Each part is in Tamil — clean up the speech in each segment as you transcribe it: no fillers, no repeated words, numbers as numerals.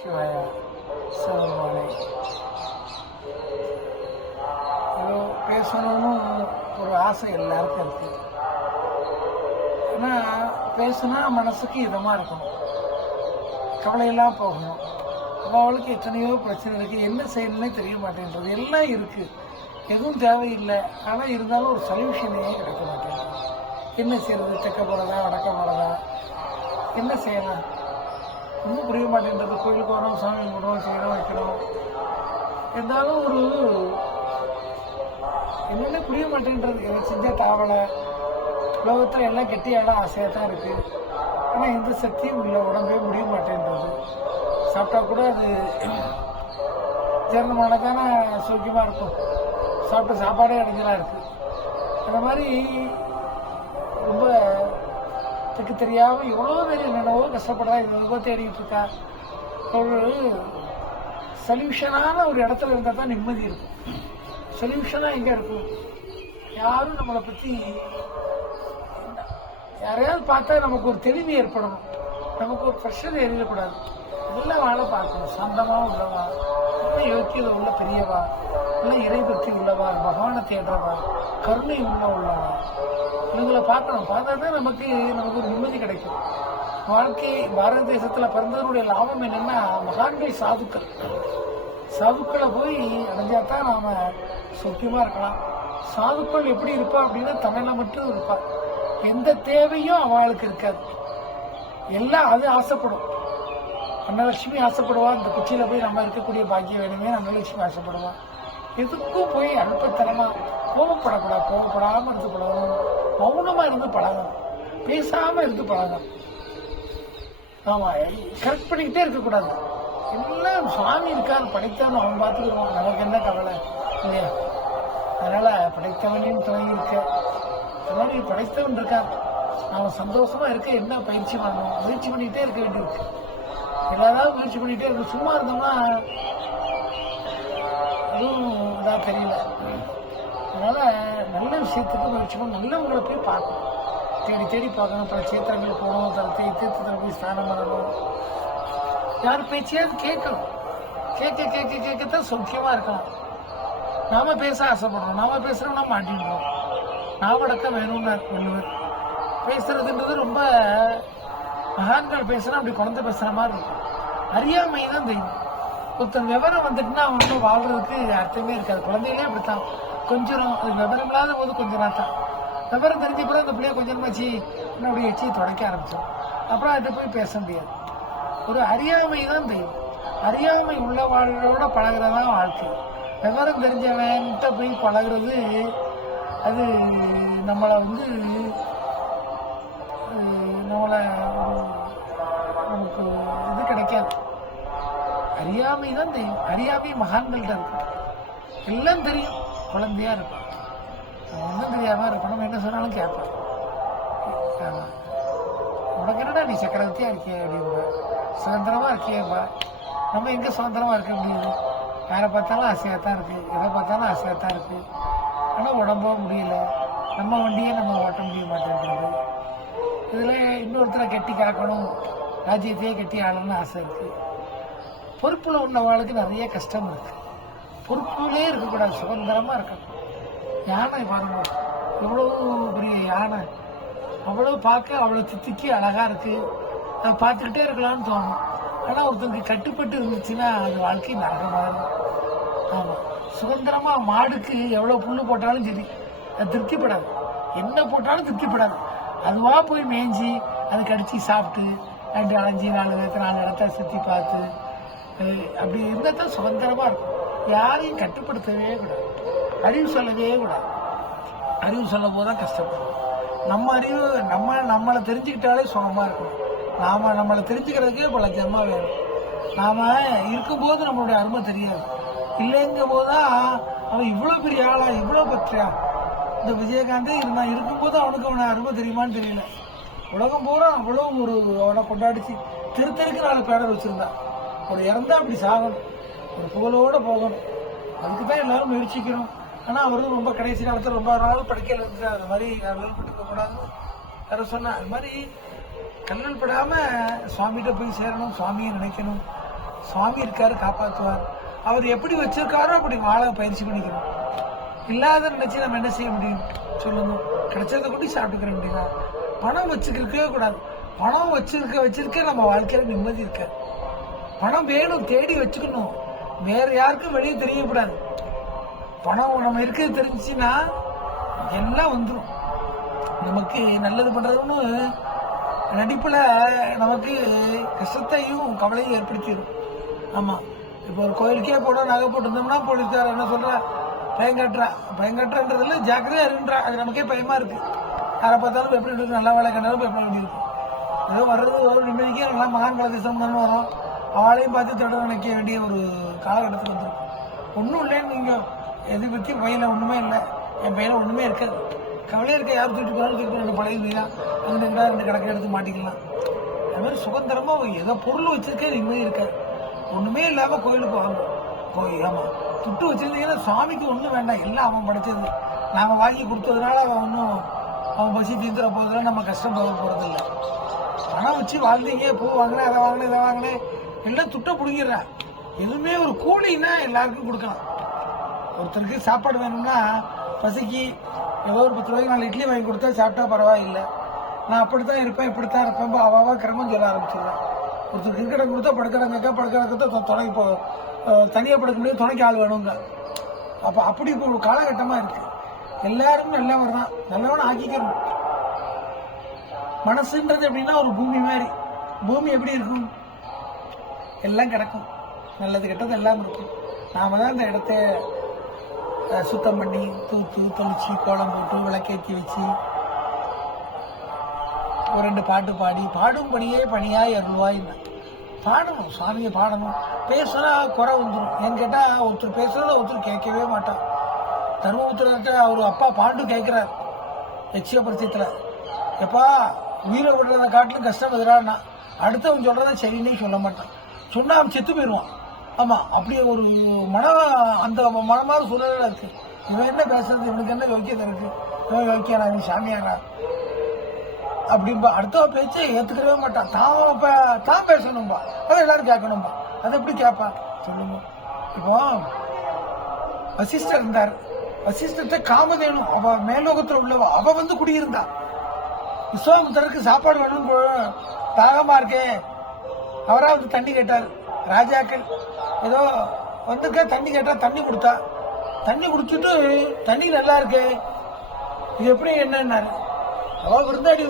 சிவாயா சிவபெருமானே. ஏதோ பேசணும்னு ஒரு ஆசை எல்லாருக்கும் இருக்கு. ஆனால் பேசுனா மனசுக்கு இதமாக இருக்கணும், கவலையெல்லாம் போகணும். அவளுக்கு எத்தனையோ பிரச்சனை இருக்குது, என்ன செய்யணும்னே தெரிய மாட்டேன்றது. எல்லாம் இருக்குது, எதுவும் தேவையில்லை. ஆனால் இருந்தாலும் ஒரு சொல்யூஷனே கிடைக்க மாட்டேங்குது. என்ன செய்யறது? தெக்க போகிறதா வடக்க போகிறதா, என்ன செய்யலாம் ஒன்றும் புரிய மாட்டேன்றது. கோயிலுக்கு வரோம், சாமி கும்பிடுறோம், செய்யணும் வைக்கிறோம், இருந்தாலும் ஒரு என்னென்ன புரிய மாட்டேன்றது. எனக்கு செஞ்ச தாவலை உலகத்தில் எல்லாம் கெட்டியாட ஆசையாக தான் இருக்குது. ஆனால் எந்த சக்தியும் இல்லை, உடம்பே முடிய மாட்டேன்றது. சாப்பிட்டா கூட அது ஜீரணமானதான சௌக்கியமாக இருக்கும், சாப்பிட்ட சாப்பாடே அடைஞ்சலாக இருக்குது. அந்த மாதிரி ரொம்ப இதுக்கு தெரியாமல் எவ்வளோ பேர் என்னென்னவோ கஷ்டப்படுறா, என்னவோ தேடிட்டு இருக்கா. ஒரு சொல்யூஷனான ஒரு இடத்துல இருந்தால் தான் நிம்மதி இருக்கும். சொல்யூஷனாக எங்கே இருக்கும்? யாரும் நம்மளை பற்றி யாரையாவது பார்த்தா நமக்கு ஒரு தெளிவு ஏற்படணும், நமக்கு ஒரு ப்ரெஷர் எறியக்கூடாது. இதெல்லாம் வாழ பார்க்கணும். சாந்தமாக உள்ளவா, நல்ல யோக்கியதை உள்ள பெரியவா, நல்ல இறைபக்தி உள்ளவா, பகவானை தேடுறவா, கருணை உள்ளவா, இவங்களை பார்க்கணும். பார்த்தா தான் நமக்கு ஒரு நிம்மதி கிடைக்கும். வாழ்க்கை பாரத தேசத்தில் பிறந்தவருடைய லாபம் என்னன்னா, மகான்கள் சாதுக்களை போய் அடைஞ்சா தான் நாம சௌக்கியமாக இருக்கலாம். சாதுக்கள் எப்படி இருப்பா அப்படின்னா தமிழில் மட்டும் இருப்பா. எந்த தேவையும் அவளுக்கு இருக்காது, எல்லாம் அது ஆசைப்படும். அன்னலட்சுமி ஆசைப்படுவா, இந்த குச்சியில் போய் நம்ம இருக்கக்கூடிய பாக்கியம் வேணுமே, அன்னலட்சுமி ஆசைப்படுவா. எதுக்கும் போய் அனுப்பத்தனமாக கோபப்படக்கூடாது, கோபப்படாமல் இருந்து பழகணும், மௌனமாக இருந்து பழகணும், பேசாமல் இருந்து பழகணும். ஆமாம், கரெக்ட் பண்ணிக்கிட்டே இருக்கக்கூடாது. எல்லாம் சுவாமி இருக்காரு, படைத்தவன் அவன் பார்த்துக்குவான், நமக்கு என்ன கவலை இல்லையா? அதனால படைத்தவனையும் துணை இருக்க, துணை படைத்தவன் இருக்கார். நாம சந்தோஷமா இருக்க என்ன பயிற்சி பண்ணணும்? முயற்சி பண்ணிக்கிட்டே இருக்க வேண்டியிருக்கு. எல்லாராவது முயற்சி பண்ணிக்கிட்டே இருக்கு. சும்மா இருந்தோம்னா அதுவும் இதாக தெரியல. அதனால நல்ல விஷயத்துக்கு முயற்சி பண்ணணும், நல்லவங்களை போய் பார்க்கணும், தேடி தேடி பார்க்கணும். பல சேத்திரங்கள் போகணும், தீர்த்தத்தில் போய் ஸ்நானம் பண்ணணும், யார் பேச்சையாவது கேட்கணும். கேட்க கேட்க கேட்கத்தான் சௌக்கியமா இருக்கலாம். நாம பேச ஆசைப்படுறோம், நாம பேசுறோம்னா மாட்டிடுறோம். நாவடக்கம் வேணும்னு பண்ணுவேன். பேசுறதுன்றது ரொம்ப மகான்கள் பேசுனா அப்படி குழந்தை பேசுற மாதிரி இருக்கும். அறியாமை தான் தெரியும். ஒருத்தன் விவரம் வந்துட்டுன்னா அவன் வாழ்றதுக்கு அர்த்தமே இருக்காது. குழந்தைகளே அப்படித்தான், கொஞ்சம் அது விவரம் இல்லாத போது கொஞ்சம் தான். விவரம் தெரிஞ்ச பிறகு அந்த பிள்ளைய கொஞ்சம் வச்சு என்னுடைய எச்சியை தொடக்க ஆரம்பிச்சோம். அப்புறம் அதை போய் பேச முடியாது. ஒரு அறியாமை தான் தெரியும். அறியாமை உள்ள வாழ்களோட பழகிறதா வாழ்க்கை. விவரம் தெரிஞ்சவன்கிட்ட போய் பழகிறது அது நம்மளை நமக்கு இது கிடைக்காது. அறியாமை தான் தெரியும். அறியாமை மகான்கள்ட்ட இருக்கும். எல்லாம் தெரியும், குழந்தையா இருக்கும். ஒன்றும் தெரியாம இருக்கணும், என்ன சொன்னாலும் கேட்பான். உனக்கு என்னடா நீ சக்கரவர்த்தியா இருக்கிய அப்படின்பா, சுதந்திரமா இருக்கியப்பா. நம்ம எங்க சுதந்திரமா இருக்க முடியுது? யாரை பார்த்தாலும் ஆசையாத்தான் இருக்கு, எதை பார்த்தாலும் ஆசையாத்தான் இருக்கு. ஆனால் உடம்போ முடியல, நம்ம வண்டியே நம்ம ஓட்ட முடிய மாட்டேன்றது. இதில் இன்னொருத்தரை கட்டி காக்கணும், ராஜ்யத்தையே கட்டி ஆளணும்னு ஆசை இருக்குது. பொறுப்பில் உள்ளவங்களுக்கு நிறைய கஷ்டம் இருக்குது. பொறுப்புலே இருக்கக்கூடாது, சுதந்திரமாக இருக்கணும். யானை பாருங்க, எவ்வளோ பெரிய யானை, அவ்வளோ பார்க்க அவ்வளோ தித்திக்கு அழகாக இருக்குது. அதை பார்த்துக்கிட்டே இருக்கலாம்னு தோணும். ஆனால் ஒருத்தருக்கு கட்டுப்பட்டு இருந்துச்சுன்னா அது வாழ்க்கை நரகமாக இருக்கும். ஆமாம், சுதந்திரமாக மாடுக்கு எவ்வளோ புல் போட்டாலும் சரி அது திருப்திப்படாது, என்ன போட்டாலும் திருப்திப்படாது. அதுவாக போய் மேய்ஞ்சி அது கடிச்சு சாப்பிட்டு ரெண்டு அலைஞ்சி 4 இடத்த சுற்றி பார்த்து அப்படி இருந்தால் தான் சுதந்திரமாக இருக்கும். யாரையும் கட்டுப்படுத்தவே கூடாது, அறிவு சொல்லவே கூடாது. அறிவு சொல்லும் போது தான் கஷ்டப்படும். நம்ம அறிவு நம்மளை தெரிஞ்சுக்கிட்டாலே சுகமாக இருக்கும். நம்மளை தெரிஞ்சுக்கிறதுக்கே பல ஜென்மா வேணும். நாம் இருக்கும்போது நம்மளுடைய அருமை தெரியாது, இல்லைங்கும் போதுதான் அவன் இவ்வளோ பெரிய ஆளா, இவ்வளோ பற்றியா. இந்த விஜயகாந்தே இருந்தான், இருக்கும்போது அவனுக்கு அவனை அருமை தெரியுமான்னு தெரியல. உலகம் பூரா அவ்வளோ அவனை கொண்டாடிச்சு தெருக்கு 4 பேடர் வச்சிருந்தான். ஒரு இறந்தா அப்படி சாகணும், ஒரு புகழோடு போகணும். அதுக்கு தான் எல்லாரும் முயற்சிக்கிறோம். ஆனால் அவரும் ரொம்ப கடைசி காலத்தில் ரொம்ப நாள் படுக்கையில் இருந்துட்டு அது மாதிரி யாரும் பட்டுக்கக்கூடாது யார சொன்னா. அது மாதிரி கல்லல் படாமல் சுவாமிகிட்ட போய் சேரணும், சுவாமியை நினைக்கணும், சுவாமி இருக்காரு, காப்பாற்றுவார். அவர் எப்படி வச்சிருக்காரோ அப்படி வாழ பயிற்சி பண்ணிக்கணும். இல்லாத நினைச்சு நம்ம என்ன செய்ய முடியும் சொல்லுங்க? கிடைச்சதை கூட சாப்பிட்டுக்கிற முடியுமா? பணம் வச்சுக்கவே கூடாது. பணம் வச்சிருக்க நம்ம வாழ்க்கையில நிம்மதி இருக்க. பணம் வேணும், தேடி வச்சுக்கணும். வேற யாருக்கும் வெளியே தெரியக்கூடாது. பணம் நம்ம இருக்கிறது தெரிஞ்சுன்னா எல்லாம் வந்துடும். நமக்கு நல்லது பண்றதுன்னு நடிப்புல நமக்கு கஷ்டத்தையும் கவலையும் ஏற்படுத்திடும். ஆமா, இப்போ ஒரு கோயிலுக்கே போட நகை போட்டுருந்தோம்னா போலீஸ்கார என்ன சொல்ற, பயங்கட்டுறதுல ஜாக்கிரதையா இருக்குன்றா. அது நமக்கே பயமா இருக்கு. யாரை பார்த்தாலும் எப்படி இருக்கு, நல்லா வேலை கண்டாலும் பயப்பட வேண்டியிருக்கு. ஏதோ வர்றது ஒரு நிம்மதிக்கே நல்லா மகான் கலதேசம் தானே வரும். அவளையும் பார்த்து தட நினைக்க வேண்டிய ஒரு காலகட்டத்துக்கு வந்துருக்கும். ஒன்றும் இல்லைன்னு நீங்க எதை பற்றி பையனை ஒன்றுமே இல்லை, என் பையனை ஒன்றுமே இருக்காது, கவலையாக இருக்க. யாரும் தூக்கிட்டு போனாலும் தூக்கிட்டு ரெண்டு பழைய இல்லையா, அங்கே ரெண்டு கணக்கு எடுத்து மாட்டிக்கலாம். அது மாதிரி சுதந்திரமாக ஏதோ பொருள் வச்சிருக்கே நிம்மதி இருக்காது. ஒன்றுமே இல்லாமல் கோயிலுக்கு வாங்க. ஆமாம், துட்டு வச்சிருந்தீங்கன்னா சுவாமிக்கு ஒன்றும் வேண்டாம், எல்லாம் அவன் படைச்சது. நாங்கள் வாங்கி கொடுத்ததுனால அவன் பசி தீர்த்துற போதில் நம்ம கஷ்டம் போகிறதில்ல. பணம் வச்சு வாழ்ந்தீங்க, பூ வாங்கினேன், அதை வாங்கினேன், இதை வாங்கினேன், எல்லாம் துட்டை பிடிங்கிறேன். எதுவுமே ஒரு கூலின்னா எல்லாருக்கும் கொடுக்கலாம். ஒருத்தருக்கு சாப்பாடு வேணும்னா பசிக்கு ஏதோ ஒரு 10 ரூபாய்க்கு 4 இட்லி வாங்கி கொடுத்தா சாப்பிட்டா பரவாயில்லை. நான் அப்படித்தான் இருப்பேன், இப்படித்தான் இருப்பேன், அவாவா கிரமம் சொல்ல ஆரம்பிச்சிடுவேன். ஒருத்தருக்கு இருக்கிற கொடுத்தா படுக்கிறத துணைக்கு போ, தனியாக படுக்க முடியாது, துணைக்கு ஆள் வேணுங்க. அப்போ அப்படி இப்போ ஒரு காலகட்டமாக இருக்கு. எல்லாரும் நல்லவர் தான், நல்லவனை ஆக்கிக்கணும். மனசுன்றது எப்படின்னா ஒரு பூமி மாதிரி. பூமி எப்படி இருக்கும்? எல்லாம் கிடக்கும், நல்லது கெட்டது எல்லாம் இருக்கும். நாம தான் இந்த இடத்த சுத்தம் பண்ணி தூத்து தொளிச்சு கோலம் போட்டு விளக்கேற்றி வச்சு ஒரு 2 பாட்டு பாடி, பாடும் படியே பணியாய் அருள்வாய் பாடணும். சாமியை பாடணும். பேசுனா குறை வந்துடும். ஏன்னு கேட்டா ஒருத்தர் பேசுறத ஒருத்தர் கேட்கவே மாட்டான். தர்மபுத்திரத்தை அவர் அப்பா பாண்டு கேட்கிறார் லட்சியபரிசத்துல, எப்பா உயிரை விடுறத காட்டிலும் கஷ்டம் எதிரானா, அடுத்தவன் சொல்றத சரின்னு சொல்ல மாட்டான். சொன்னா அவன் செத்து போயிடுவான். ஆமா, அப்படி ஒரு அந்த மனமாத சூழல இருக்கு. இவன் என்ன பேசுறது, இவனுக்கு என்ன யோக்கியத்தை இருக்கு, இவன் யோக்கியானா, இவன் சாமியானா அப்படின்பா. அடுத்த பேச்சை ஏத்துக்கவே மாட்டான். தான் பேசணும்பா, அதை எல்லாரும் கேட்கணும்பா. அதை எப்படி கேட்பா சொல்லுங்க? இப்போ வசிஷ்டர் இருந்தார். வசிஷ்டத்தை காமதேனு அவ மேலோகத்துல உள்ளவ, அவ வந்து குடியிருந்தா. விஸ்வாமித்திரருக்கு சாப்பாடு வேணும், தாகமா இருக்கே, அவரா வந்து தண்ணி கேட்டார். ராஜாக்கள் ஏதோ வந்துக்க தண்ணி கேட்டா தண்ணி கொடுத்தா. தண்ணி குடிச்சுட்டு தண்ணி நல்லா இருக்கு, இது எப்படி என்னன்னாரு. அவ விருந்தாடி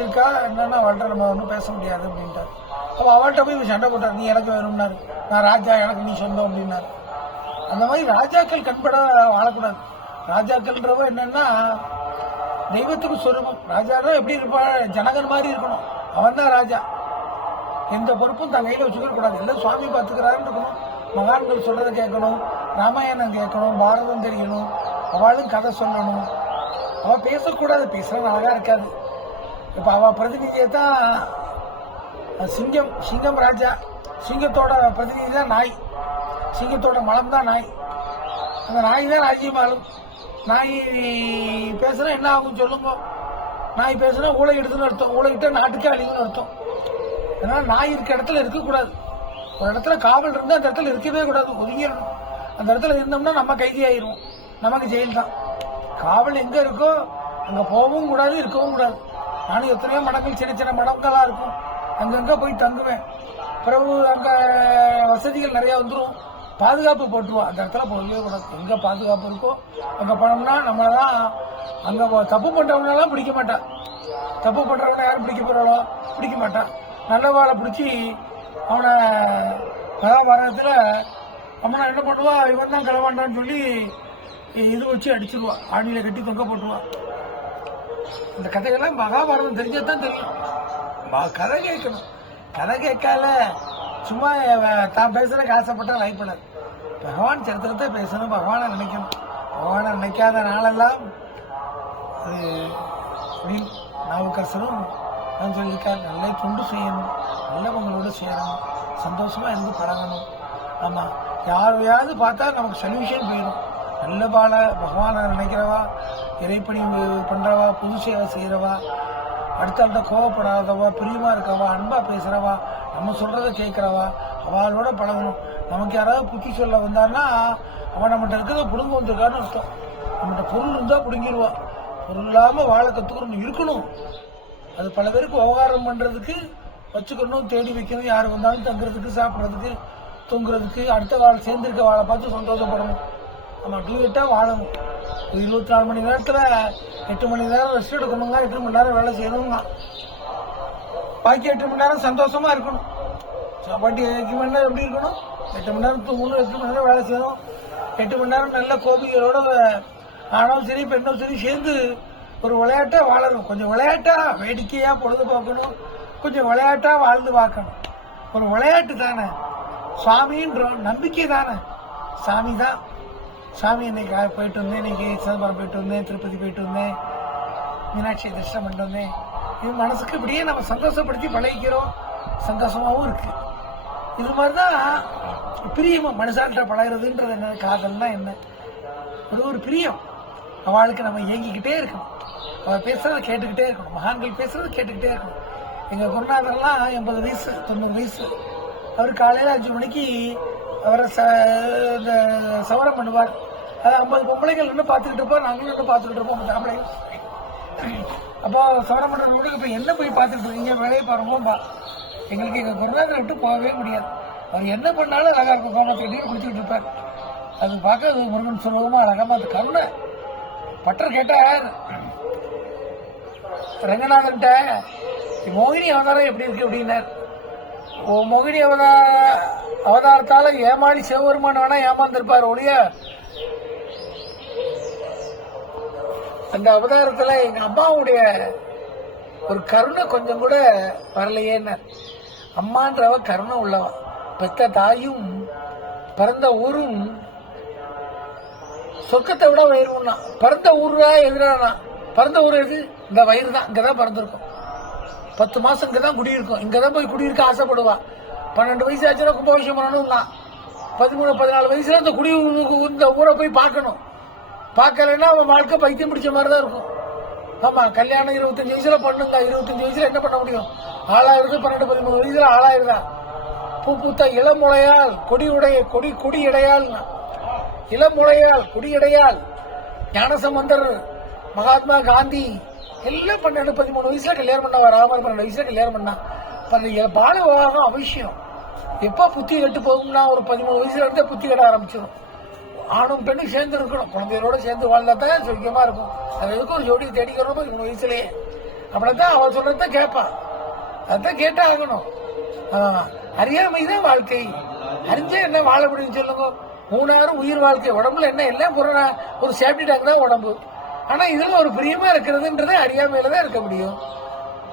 இருக்கா என்னன்னா வாழ்ற, நம்ம ஒன்றும் பேச முடியாது அப்படின்ட்டார். அப்போ அவள்கிட்ட போய் சண்டை போட்டார். நீ எனக்கு வேணும்னாரு, நான் ராஜா, எனக்கு நீ சொந்தம் அப்படின்னாரு. அந்த மாதிரி ராஜாக்கள் கண்பட வாழக்கூடாது. ராஜாக்கள்ன்றவ என்னன்னா தெய்வத்துக்கு சொரூபம். ராஜானா எப்படி இருப்பான், ஜனகன் மாதிரி இருக்கணும். அவன் தான் ராஜா. எந்த பொறுப்பும் தன் கையில வச்சுக்க கூடாது. எல்லாம் சுவாமி பார்த்துக்கிறாருன்னு இருக்கணும். மகான்கள் சொல்றதை கேட்கணும், ராமாயணம் கேட்கணும், பாரதம் தெரியணும், அவளும் கதை சொல்லணும். அவ பேசக்கூடாது, பேசுறது அழகா இருக்காது. இப்ப அவ பிரதிநிதியை தான் சிங்கம் ராஜா. சிங்கத்தோட பிரதிநிதி தான் நாய். சிங்கத்தோட மலம் தான் நாய். அந்த நாய் தான் ராஜ்யமாலும். நாய் பேசுனா என்ன ஆகும் சொல்லுங்க? நாய் பேசுனா ஊழையிடுதுன்னு அர்த்தம். ஊழையிட்ட நாட்டுக்கே அழிவுன்னு அர்த்தம். அதனால நாய் இருக்க இடத்துல இருக்கக்கூடாது. ஒரு இடத்துல காவல் இருந்தா அந்த இடத்துல இருக்கவே கூடாது, ஒதுங்கிடணும். அந்த இடத்துல இருந்தோம்னா நம்ம கைதி ஆயிரும், நமக்கு ஜெயில் தான். காவல் எங்க இருக்கோ அங்க போகவும் கூடாது, இருக்கவும் கூடாது. நானும் எத்தனையோ மடங்கள், சின்ன சின்ன மடங்களா இருக்கும், அங்கங்க போய் தங்குவேன். பிறகு அங்க வசதிகள் நிறைய வந்துடும், பாதுகாப்பு போட்டுருவோம். அந்த இடத்துல போகவே கூடாது. எங்க பாதுகாப்பு இருக்கோ அங்க போனோம்னா நம்மளதான். அங்க தப்பு பண்றவனெல்லாம் பிடிக்க மாட்டான். தப்பு பண்றவனை யாரும் பிடிக்க போறாளோ பிடிக்க மாட்டான். நல்லவாளை பிடிச்சி அவனை கதாபாரதத்துல அவனை என்ன பண்ணுவா, இவன் தான் கிளவாண்டான்னு சொல்லி இது வச்சு அடிச்சிருவா, ஆணியில கட்டி தொங்க போட்டுருவா. இந்த கதைகள்லாம் மகாபாரதம் தெரிஞ்சதான் தெரியும். கதை கேட்கணும். கதை கேட்கால சும்மா தான் பேசுறதுக்கு ஆசைப்பட்டா லைஃப் பண்ணாது. பகவான் சரித்திரத்தை பேசணும், பகவானை நினைக்கணும். பகவானை நினைக்காத நாளெல்லாம் அது நாவுக்கரசரும் நான் சொல்லியிருக்கார், நல்லா தொண்டு செய்யணும், நல்லவங்களோட சேரணும், சந்தோஷமா இருந்து பழகணும். ஆமா, யாரையாவது பார்த்தா நமக்கு சொல்யூஷன் போயிடும். நல்ல பகவானை நினைக்கிறவா, இறைப்பணி பண்றவா, புது சேவை செய்யறவா, அடுத்த கோவப்படாதவா, பிரியமா இருக்கவா, அன்பா பேசுறவா, நம்ம சொல்றதை கேட்கிறவா, அவளோட பழகணும். நமக்கு யாராவது புத்தி சொல்ல வந்தான்னா அவன் நம்மகிட்ட இருக்கிறத புடுங்க வந்திருக்கான்னு அர்த்தம். நம்மகிட்ட பொருள் இருந்தா புடுங்கிடுவா. பொருள் இல்லாம வாழ கத்துக்கணும் இருக்கணும். அது பல பேருக்கு உபகாரம் பண்றதுக்கு வச்சுக்கணும், தேடி வைக்கணும். யார் வந்தாலும் தங்குறதுக்கு, சாப்பிட்றதுக்கு, தூங்குறதுக்கு, அடுத்த வாழை சேர்ந்திருக்க வாழை பார்த்து சந்தோஷப்படணும். நம்ம டூயட்டா வாழணும். 24 மணி நேரத்துல 8 மணி நேரம் ரெஸ்ட் எடுக்கணுங்க, 8 மணி நேரம் வேலை செய்யணுங்க. பாக்கி 8 மணி நேரம் சந்தோஷமா இருக்கணும். சாப்பாட்டி 8 மணி நேரம் எப்படி இருக்கணும்? 8 மணி நேரம் தூங்கணும், 8 மணி நேரம் வேலை செய்யணும், 8 மணி நேரம் நல்ல கோபிகளோட ஆணும் சரி பெண்ணும் சரி சேர்ந்து ஒரு விளையாட்டா வாழணும். கொஞ்சம் விளையாட்டா வேடிக்கையா பொழுது பார்க்கணும், கொஞ்சம் விளையாட்டா வாழ்ந்து பார்க்கணும். ஒரு விளையாட்டு தானே சுவாமின்றோம், நம்பிக்கை தானே. சாமி தான். சாமி இன்னைக்கு போயிட்டு வந்தேன், இன்னைக்கு சிதம்பரம் போயிட்டு வந்தேன், திருப்பதி போயிட்டு வந்தேன், மீனாட்சி தரிசனம் பண்ணிட்டு வந்தேன். இது மனசுக்கு இப்படியே நம்ம சந்தோஷப்படுத்தி பழகிக்கிறோம், சந்தோஷமாவும் இருக்கு. இது மாதிரிதான் பிரியமா மனுஷால்கிட்ட பழகிறதுன்றது என்ன, காதல்னா என்ன, அது ஒரு பிரியம். அவளுக்கு நம்ம இயங்கிக்கிட்டே இருக்கணும், அவள் பேசுறத கேட்டுக்கிட்டே இருக்கணும், மகான்கள் பேசுறத கேட்டுக்கிட்டே இருக்கணும். எங்க குருநாதர்லாம் 80 வயசு 90 வயசு. அவர் காலையில 5 மணிக்கு அவரை சவரம் பண்ணுவார். அது 50 பொம்பளைகள் இன்னும் பார்த்துக்கிட்டு இருப்போம், நாங்களும் இன்னும் பார்த்துக்கிட்டு இருப்போம் ஆம்பளைகள். அப்போ சவரம் பண்றது முடியும். இப்ப என்ன போய் பார்த்துட்டு இருக்கீங்க, வேலையை பாருங்கப்பா. எங்களுக்கு எங்க குருநாதரை விட்டு போகவே முடியாது. அவர் என்ன பண்ணாலும் அழகா இருக்கும், கோமத்தை குடிச்சுட்டு இருப்பார். அது பார்க்க அது முருகன் சொல்லுவோமா அழகாம அது கருணை. பட்டர் கேட்டார் ரங்கநாதன்ட்ட, மோகினி அவதாரம் எப்படி இருக்கு அப்படின்னார். மோகினி அவதாரத்தால ஏமாடி சிவபெருமான் வேணா ஏமாந்திருப்பார் ஒழிய, அந்த அவதாரத்துல எங்க அம்மாவுடைய ஒரு கருணை கொஞ்சம் கூட வரலையேன்னார். அம்மான்றவ கருணை உள்ளவா. பெத்த தாயும் பிறந்த ஊரும் சொர்க்கத்தை விட வயிறுனா. பிறந்த ஊரா எதிரானா? பிறந்த ஊர் எது? இந்த வயிறு தான். இங்கதான் பிறந்திருக்கும். 10 மாசம் இங்கதான் குடியிருக்கும். இங்கதான் போய் குடியிருக்க ஆசைப்படுவா. 12 வயசு ஆச்சுன்னா கும்பாபிஷேகம் பண்ணணும்னா, 13 14 வயசுல இந்த ஊரை போய் பார்க்கணும். பார்க்கலன்னா அவன் வாழ்க்கை பைத்தியம் பிடிச்ச மாதிரிதான் இருக்கும். ஆமா, கல்யாணம் 25 வயசுல பண்ணுங்க. 25 வயசுல என்ன பண்ண முடியும்? ஆளாயிருது. 12 13 வயசுல ஆளாயிருதா. பூ பூத்த இளமுளையால் கொடி இடையால், இளமுளையால் கொடியடையால், ஞானசம்பந்தர், மகாத்மா காந்தி எல்லாம் 12 13 வயசுல கல்யாணம் பண்ணா. ராமர் 12 வயசுல கல்யாணம் பண்ணா. பால விவாகம் அவசியம். எப்ப புத்தி கட்டு போகும்னா ஒரு 13 வயசுல இருந்தே புத்தி கட்ட ஆரம்பிச்சிடும். ஆணும் பெண்ணும் சேர்ந்து இருக்கணும். குழந்தைகளோட சேர்ந்து வாழ்ந்தாதான் சுருக்கமா இருக்கும். அது எதுக்கு ஒரு ஜோடி தேடிக்கிறோம் 13 வயசுலயே. அப்படித்தான் அவன் சொல்றதான் கேட்பான். அதான் கேட்டா ஆகணும். அறியாமைதான் வாழ்க்கை. அறிஞ்சா என்ன வாழ முடியும் சொல்லுங்க? 3 உயிர் வாழ்க்கை. உடம்புல என்ன எல்லாம் ஒரு சேஃப்டி டேங்க் தான் உடம்பு. ஆனா இதுல ஒரு பிரியமா இருக்கிறதுன்றது அறியாமையில தான் இருக்க முடியும்.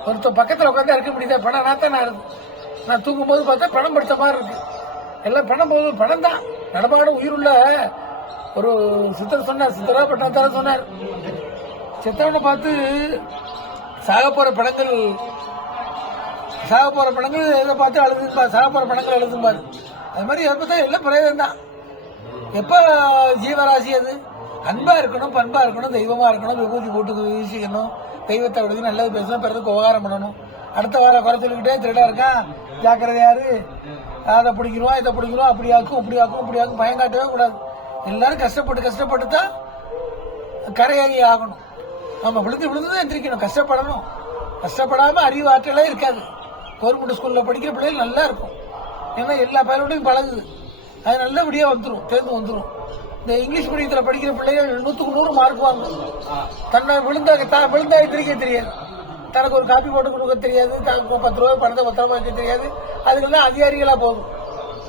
ஒருத்தர் பக்கத்துல உட்காந்து இருக்க முடியுதா? பணம் நான் தூங்கும் போது பார்த்தா பணம் படுத்த மாதிரி இருக்கு. எல்லாம் பணம் போது பணம் தான். நடமாட உயிருள்ள ஒரு சித்தர் சொன்னார், சித்தரா பட்டாத்தார சொன்னார். சித்தரனை பார்த்து சாக போற படங்கள் இதை பார்த்து அழுதுப்பார். சாக போற படங்கள் எழுதும்பாரு. அது மாதிரி எப்பதான் எல்லாம் பிரயோஜனம் தான். எப்ப ஜீவராசி அது அன்பா இருக்கணும், பண்பா இருக்கணும், தெய்வமா இருக்கணும், விபூதி போட்டு வீசிக்கணும், தெய்வத்தை விடுது நல்லது பேசணும், பிறகு உபகாரம் பண்ணணும். அடுத்த வார குறை சொல்லிக்கிட்டே திருடா இருக்கான், ஜாக்கிரதையாரு, அதை பிடிக்கிறோம் இதை பிடிக்கிறோம், இப்படி ஆக்கும் பயம் காட்டவே கூடாது. எல்லாரும் கஷ்டப்பட்டு தான் கரையேறி ஆகணும். நம்ம விழுந்து எந்திரிக்கணும், கஷ்டப்படணும். கஷ்டப்படாம அறிவு ஆற்றலே இருக்காது. கவர்மெண்ட் ஸ்கூல்ல படிக்கிற பிள்ளைகள் நல்லா இருக்கும். ஏன்னா எல்லா பையனோடையும் பழகுது. அது நல்லபடியா தேர்ந்து வந்துடும். இந்த இங்கிலீஷ் மீடியத்துல படிக்கிற பிள்ளைகள் 100க்கு 100 மார்க் வாங்கும். தன்னை விழுந்தா எந்திரிக்க தெரியாது, தனக்கு ஒரு காப்பி போட்டு கொடுக்க தெரியாது, 10 ரூபாய் பணத்தை பத்திரமா வைக்க தெரியாது. அதுக்கெல்லாம் அதிகாரிகளா போகும்.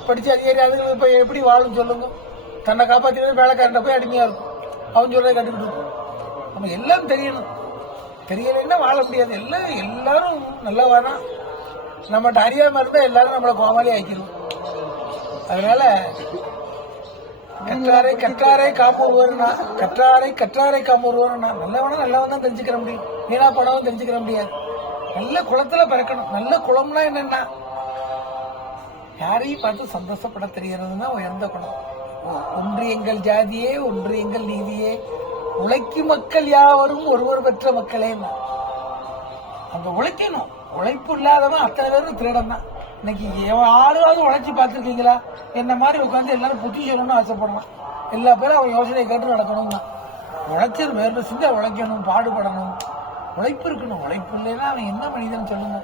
படிச்ச அதிகாரி அதுக்கு இப்ப எப்படி வாழும் சொல்லுங்க? தன்னை காப்பாற்றி வேலைக்காரன் போய் அடிமையா இருக்கும். அவன் சொல்றதை கண்டுக்கிட்டு இருக்கும். நம்ம எல்லாம் தெரியலன்னா வாழ முடியாது. எல்லாரும் நல்லா வாழா. நம்மகிட்ட அறியாம இருந்தா எல்லாரும் நம்மளை கோமாளி ஆக்கிடும். அதனால கற்றாரை காப்பொருவர்னா நல்லவன் தான் தெரிஞ்சுக்கிற முடியும். வீணா போனவன் தெரிஞ்சுக்கிற முடியாது. நல்ல குளத்துல பிறக்கணும். நல்ல குளம்னா என்னன்னா யாரையும் பார்த்து சந்தோஷப்பட தெரியறதுன்னா உயர்ந்த குளம். ஒன்று எங்கள் ஜாதியே, ஒன்று எங்கள் நீதியே, உழைக்கும் மக்கள் யாவரும் ஒருவர் பெற்ற மக்களே. அங்க உழைக்கணும். உழைப்பு இல்லாதவன் அத்தனை பேரும் திருடன் தான். இன்னைக்கு ஆளுவாவது உழைச்சி பார்த்துருக்கீங்களா? என்ன மாதிரி உட்காந்து எல்லாரும் புத்தி சொல்லணும்னு ஆசைப்படலாம். எல்லா பேரும் அவன் யோசனை கேட்டு நடக்கணும்னா உழைச்சது வேறு சிந்தா உழைக்கணும், பாடுபடணும், உழைப்பு இருக்கணும். உழைப்பு இல்லைன்னா அவன் என்ன மனிதன் சொல்லுங்க?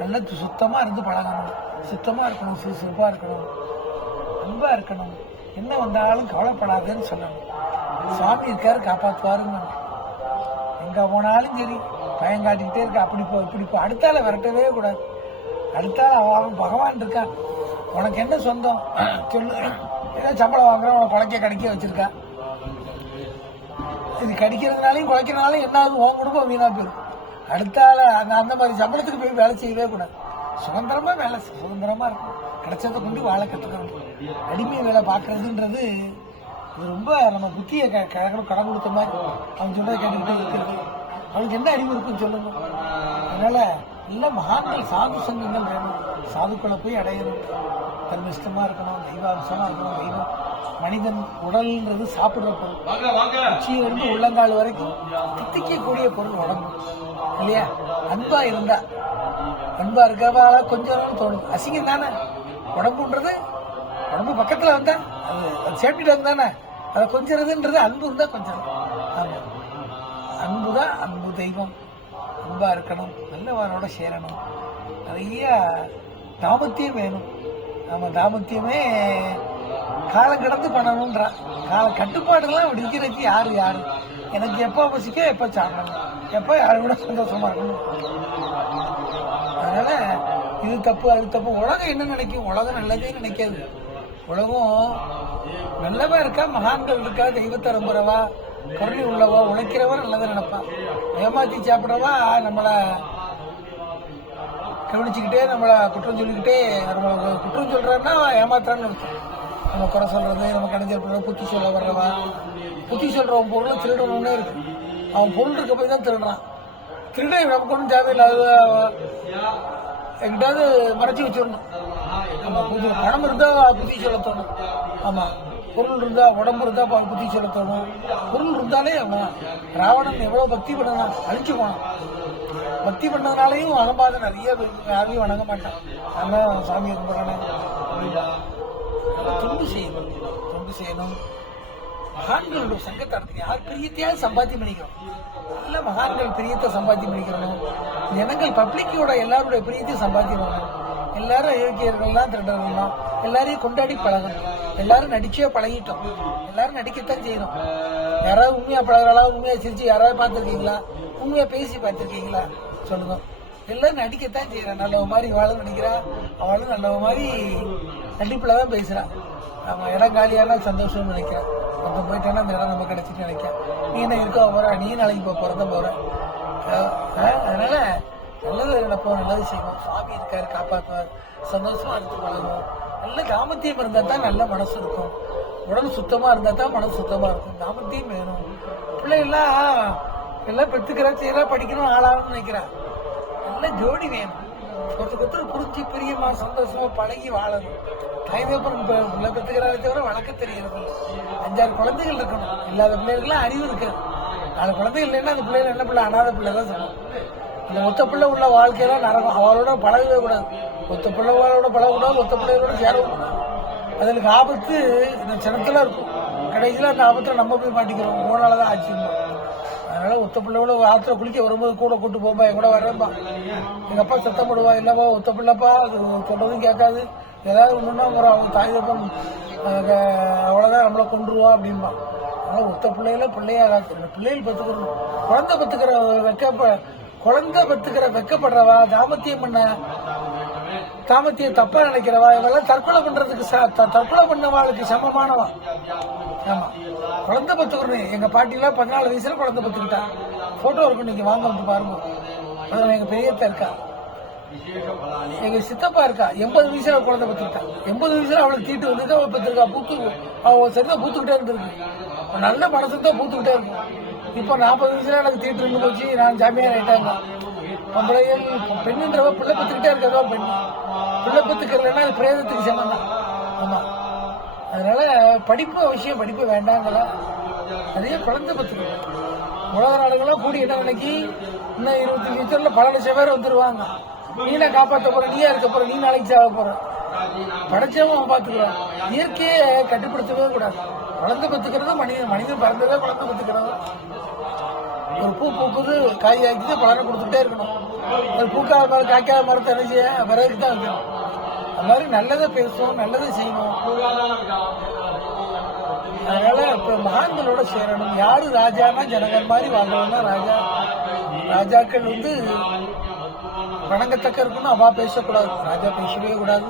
நல்லா சுத்தமா இருந்து பழகணும், சுத்தமா இருக்கணும், சுறுசுறுப்பா இருக்கணும், அன்பா இருக்கணும், என்ன வந்தாலும் கவலைப்படாதுன்னு சொல்லணும். சுவாமி இருக்காரு காப்பாற்றுவாருங்க. எங்க போனாலும் சரி பயம் காட்டிக்கிட்டே இருக்க, அப்படி போ இப்படி போ, அடுத்தால விரட்டவே கூடாது. அடுத்தால அவன் பகவான் இருக்கான், உனக்கு என்ன சொந்தம் சொல்லு. ஏதோ சம்பளம் வாங்குறான், உனக்கு கடிக்க வச்சிருக்கா. இது கடிக்கிறதுனாலையும் குலைக்கிறதுனாலும் என்ன ஆகுது? உன் குடும்பம் வீணா போயிடும். அடுத்தால அந்த மாதிரி சம்பளத்துக்கு போய் வேலை செய்யவே கூடாது. சுதந்திரமா வேலை, சுதந்திரமா இருக்கும். கிடைச்சதை கொண்டு வாழை கற்றுக்கணும். அடிமை வேலை பார்க்கறதுன்றது இது ரொம்ப நம்ம புத்தியை கடன் கொடுத்த மாதிரி. அவன் சொல்றதை கேட்டுக்கிட்டே இருக்கிறது. அவனுக்கு என்ன அறிவு இருக்குன்னு சொல்லுங்க. அதனால நல்ல மகான்கள் சாது சங்கங்கள் வேணும். சாதுக்களை போய் அடையணும். தர்மிஷ்டமா இருக்கணும், தெய்வாம்சமா இருக்கணும். தெய்வம் மனிதன் உடல்ன்றது சாப்பிடுற பொருள். உச்சியிலிருந்து உள்ளங்கால் வரைக்கும் தித்திக்கக்கூடிய பொருள் உடம்பு இல்லையா? அன்பா இருந்தா, அன்பா இருக்கவா கொஞ்சம் தோணும். அசிங்கம் தானே உடம்புன்றது. உடம்பு பக்கத்துல வந்தா அது சேஃப்டி தானே, அதை கொஞ்சறதுன்றது அன்பு இருந்தா கொஞ்சம். ஆமா, அன்புதான், அன்பு தெய்வம். அன்பா இருக்கணும், நல்லவரோட சேரணும், நிறைய தாமத்தியம் வேணும். நம்ம தாமத்தியமே காலம் கடந்து பண்ணணும்ன்றான். கால கட்டுப்பாடுலாம் விடுக்கிறதுக்கு யாரு எனக்கு எப்போ பசிக்க, எப்போ சாப்பிடணும், எப்போ யாரு கூட சந்தோஷமா இருக்கணும். அதனால இது தப்பு அது தப்பு. உலகம் என்ன நினைக்கும்? உலகம் நல்லதே நினைக்காது. உலகம் நல்லவா இருக்கா, மகான்கள் இருக்கா, தெய்வத்தை நம்புறவா, கருணை உள்ளவா, உழைக்கிறவா நல்லதை நினைப்பா. ஏமாத்தி சாப்பிட்றவா நம்மளை கவனிச்சுக்கிட்டே நம்மளை குற்றம் சொல்லிக்கிட்டே, நம்ம குற்றம் சொல்றான்னா ஏமாத்தான்னு இருக்கும். நம்ம குறை சொல்றது, நம்ம கணிஞ்சல் புத்தி சொல்ல வர்றவா, புத்தி சொல்றவன் பொருள் திருடணும்னே இருக்கு. அவன் பொருள் இருக்க போய் தான் திருடுறான். திருட நமக்கு ஒன்றும் தேவையில்லாத எங்கிட்டாவது மறைச்சி வச்சிடணும். ஆமா, கொஞ்சம் பணம் இருந்தா புத்தி சொல்ல தோணும். ஆமா, பொருள் இருந்தா, உடம்பு இருந்தா புத்தி சொல்ல தோணும். பொருள் இருந்தாலே அவன் ராவணன் எவ்வளவு பக்தி பண்ணலாம், அழிச்சு போனான். பக்தி பண்ணதுனாலையும் அகம்பாதம் நிறைய யாரையும் வணங்க மாட்டான். அதெல்லாம் சாமி கும்பிட்றானே. தொண்டு செய்யணும், தொண்டு செய்யணும். மகான்களோட சங்கத்தை யார் பிரியத்தையாவது சம்பாத்தியம் பண்ணிக்கிறோம். நல்ல மகான்கள் பிரியத்தை சம்பாத்தியம் பண்ணிக்கிறோம். ஜனங்கள் பப்ளிக்கோட எல்லாருடைய பிரியத்தையும் சம்பாத்தியம் பண்ணணும். எல்லாரும் இயற்கையர்கள்லாம் திருடலாம். எல்லாரையும் கொண்டாடி பழகணும். எல்லாரும் நடிச்சே பழகிட்டோம். எல்லாரும் நடிக்கத்தான் செய்யணும். யாராவது உண்மையா பழகிறாளா, உண்மையா சிரிச்சு யாராவது பார்த்துருக்கீங்களா, உண்மையா பேசி பார்த்துருக்கீங்களா சொல்லுங்க. எல்லாம் நடிக்கத்தான் செய்யறான். நல்லவ மாதிரி இவாளும் நடிக்கிறா, அவளும் நல்லவ மாதிரி நடிப்புலதான் பேசுறான். நம்ம இடம் காலியானா சந்தோஷம்னு நினைக்கிறேன். நம்ம போயிட்டோன்னா அந்த இடம் நம்ம கிடைச்சிட்டு நினைக்கிறேன். நீ என்ன இருக்கோ போற, நீ நாளைக்கு போறத போற. அதனால நல்லது நினைப்போம், நல்லது செய்வோம். சுவாமி இருக்காரு, காப்பாற்றுவார். சந்தோஷமா இருந்து பழகுவோம். நல்ல தாமத்தியம் இருந்தா தான் நல்ல மனசு இருக்கும். உடல் சுத்தமா இருந்தா தான் மனசு சுத்தமா இருக்கும். தாமத்தியம் வேணும். பிள்ளைகள்லாம் எல்லாம் பெற்றுக்கிறா, செய்யறா, படிக்கணும், ஆளாகணும்னு நினைக்கிறா. நல்ல ஜோடி வேணும். ஒருத்தர் புரிஞ்சு பிரியமா சந்தோஷமா பழகி வாழணும். கைதப்பறம் பிள்ளை பெற்றுக்கிறாரே தவிர வளர்க்க தெரிகிறது. 5-6 குழந்தைகள் இருக்கணும். இல்லாத பிள்ளைகளுக்குலாம் அறிவு இருக்கு. 4 குழந்தைகள் இல்லைன்னா அந்த பிள்ளைகள் என்ன பிள்ளை, அனாத பிள்ளை தான் சொல்லணும். அந்த ஒத்த பிள்ளை உள்ள வாழ்க்கையெல்லாம் நரகம். அவளோட பழகவே கூடாது. ஒத்த பிள்ளைகளோட பழகக்கூடாது, ஒத்த பிள்ளைகளோட சேரவும் கூடாது. அதுக்கு ஆபத்து இந்த சினத்துல இருக்கும். கடைசியில் அந்த ஆபத்துல நம்ம போய் மாட்டிக்கிறோம். 3 நாள் தான் ஆச்சு. அதனால ஒத்த பிள்ளையோட ஆத்துல குளிக்க வரும்போது கூட கூட்டு போம்பா, என் கூட வர்றேன்பா. எங்க அப்பா சத்தம் போடுவா, இல்லப்பா ஒத்த பிள்ளைப்பா, அது சொல்றதும் கேட்காது, ஏதாவது ஒண்ணுன்னா அவங்க தாய் தப்பம் அவ்வளவுதான் நம்மளை கொண்டுருவா அப்படின்பா. அதனால ஒத்த பிள்ளைகள பிள்ளையா காக்கணும். பிள்ளைகள் பெற்றுக்கணும். குழந்தை பெற்றுக்கிற குழந்தை பெற்றுக்கிற வெக்கப்படுறவா, தாமத்தியம் தப்பா நினைக்கிறவா, இவெல்லாம் தற்கொலை பண்றதுக்கு தற்கொலை பண்ணவாளுக்கு சமமானவா. ஆமா, குழந்தை பத்துக்கிறேன். எங்க பாட்டிலாம் 14 வயசுல குழந்தை பத்துக்கிட்டா. போட்டோ இருக்கு, நீங்க வாங்க வந்து பாருங்க. அதுல எங்க பெரியத்த இருக்கா, எங்க சித்தப்பா இருக்கா. 80 வயசுல குழந்தை பத்துக்கிட்டா. 80 வயசுல அவளுக்கு தீட்டு வந்து அவள் பத்திருக்கா. அவள் சரியா பூத்துக்கிட்டே இருந்திருக்கு. நல்ல மனசு தான் பூத்துக்கிட்டே இருக்கும். இப்ப 40 வயசுல எனக்கு தீட்டு இருந்து போச்சு, நான் ஜாமியார் ஆயிட்டாங்க. பொம்பளைகள் பெண்ணுன்றவ பிள்ளை பத்துக்கிட்டே இருக்கா. பிள்ளை பத்துக்கிறதுனா அது பிரேதத்துக்கு சமம் தான். ஆமா, அதனால படிப்பு அவசியம், படிப்பு வேண்டாங்கள. நிறைய குழந்தை பத்துக்கணும். உலக நாடுகளும் கூடி என்ன நினைக்கி இன்னும் 25 வருஷத்துல பல லட்சம் பேர் வந்துருவாங்க. நீனா காப்பாற்ற போற, நீயா இருக்க போற, நீ நாளைக்கு சாக போற. படைச்சவன் அவன் பார்த்துக்கிறான். இயற்கையை கட்டுப்படுத்தவே கூடாது. குழந்தை பத்துக்கிறது மனிதன் பிறந்ததே குழந்தை பத்துக்கிறது. ஒரு பூ பூக்குது, காய் ஆக்கிட்டு பலனை கொடுத்துட்டே இருக்கணும். ஒரு பூக்காத மரம் காய்க்காத மரத்தை என்ன செய்ய விறகு தான் வைக்கணும். அது மாதிரி நல்லதை பேசுவோம், நல்லதை செய்யணும். அதனால இப்ப மகான்களோட சேரணும். யாரு ராஜானா ஜனகர் மாதிரி வாழ்றவங்க ராஜா. ராஜாக்கள் வணங்கத்தக்க இருக்கணும். அவா பேசக்கூடாது, ராஜா பேசவே கூடாது.